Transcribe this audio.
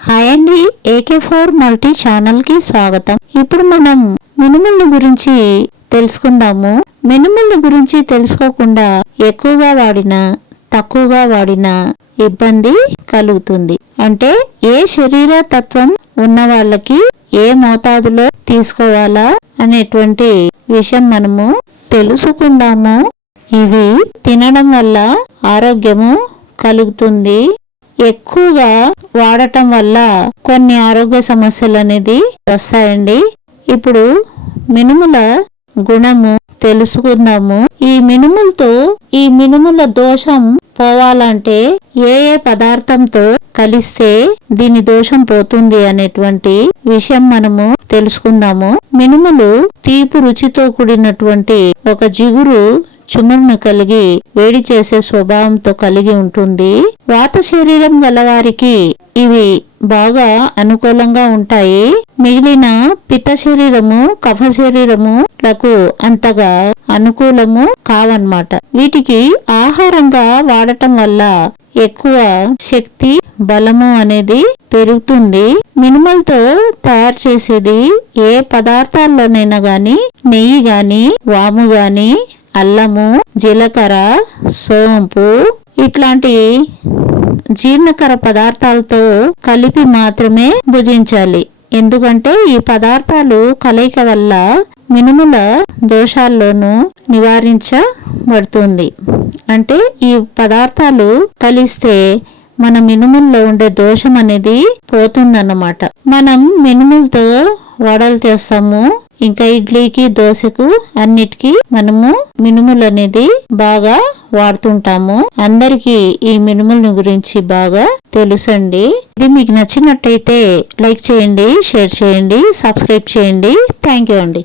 Hi అండి, AK4 multi channel కి స్వాగతం. ఇప్పుడు మనం మినుముల గురించి తెలుసుకుందాము. మినుముల గురించి తెలుసుకోకుండా ఎక్కువగా వాడినా తక్కువగా వాడినా ఇబ్బంది కలుగుతుంది. అంటే ఏ శరీర తత్వం ఉన్న వాళ్ళకి ఏ మోతాదులో తీసుకోవాలా అనేటువంటి విషయం మనము తెలుసుకుందాము. ఇవి తినడం వల్ల ఆరోగ్యము కలుగుతుంది. ఎక్కువగా వాడటం వల్ల కొన్ని ఆరోగ్య సమస్యలు అనేది వస్తాయండి. ఇప్పుడు మినుముల గుణము తెలుసుకుందాము. ఈ మినుముల దోషం పోవాలంటే ఏ పదార్థంతో కలిస్తే దీని దోషం పోతుంది అనేటువంటి విషయం మనము తెలుసుకుందాము. మినుములు తీపి రుచితో కూడినటువంటి ఒక జిగురు చుమరును కలిగి వేడి చేసే స్వభావంతో కలిగి ఉంటుంది. వాత శరీరం గలవారికి ఇవి బాగా అనుకూలంగా ఉంటాయి. మిగిలిన పిత్త శరీరము కఫ శరీరములకు అంతగా అనుకూలము కావన్నమాట. వీటికి ఆహారంగా వాడటం వల్ల ఎక్కువ శక్తి బలము అనేది పెరుగుతుంది. మినుములతో తయారు చేసేది ఏ పదార్థాల్లోనైనా గాని నెయ్యి గాని వాము గాని అల్లము జీలకర్ర సోంపు ఇట్లాంటి జీర్ణకర పదార్థాలతో కలిపి మాత్రమే భుజించాలి. ఎందుకంటే ఈ పదార్థాలు కలయిక వల్ల మినుముల దోషాల్లోనూ నివారించబడుతుంది. అంటే ఈ పదార్థాలు కలిస్తే మన మినుముల్లో ఉండే దోషం అనేది పోతుందన్నమాట. మనం మినుములతో వడలు చేస్తాము. ఇంకా ఇడ్లీకి దోశకు అన్నిటికీ మనము మినుములు అనేది బాగా వాడుతుంటాము. అందరికీ ఈ మినుముల గురించి బాగా తెలుసండి. ఇది మీకు నచ్చినట్టయితే లైక్ చేయండి, షేర్ చేయండి, సబ్స్క్రైబ్ చేయండి. థ్యాంక్ యూ అండి.